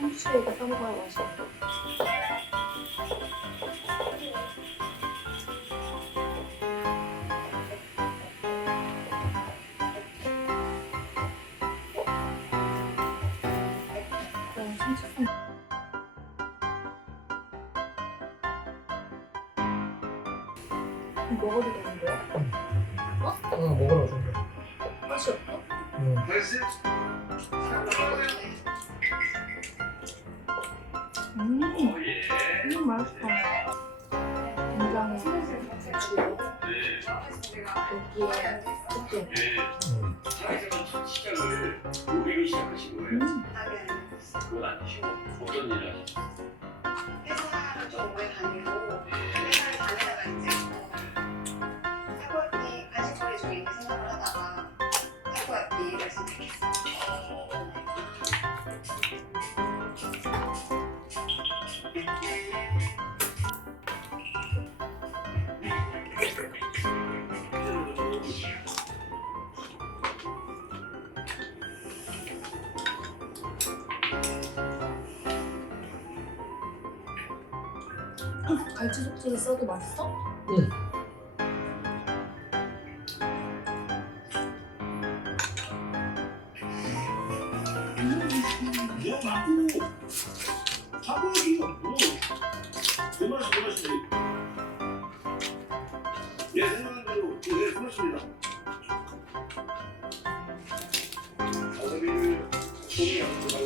참치가 싸먹어야 맛있어. 참치쌈. 먹어도 되는 거야? 어? 응, 먹으라고 준 거야. 맛이 없어? 응. 맛있다. 된장에 고추, 여기에 소주. 시작을 요리로 시작하신 거예요? 그건 아니시고 어떤 일을 하시죠? 회사를 좀 오래 다니고 회사를 다니다가 이제 타코야끼 간식거리 중에 있는 생각을 하다가 타코야끼를 선택했어요. 갈치속젓에 써도 맛있어? 응. 뭐 자꾸 타코야끼가 뭐 그만하시지. 예, 생각한 대로 예, 그렇습니다. 와사비를 소금이 안 들어가요.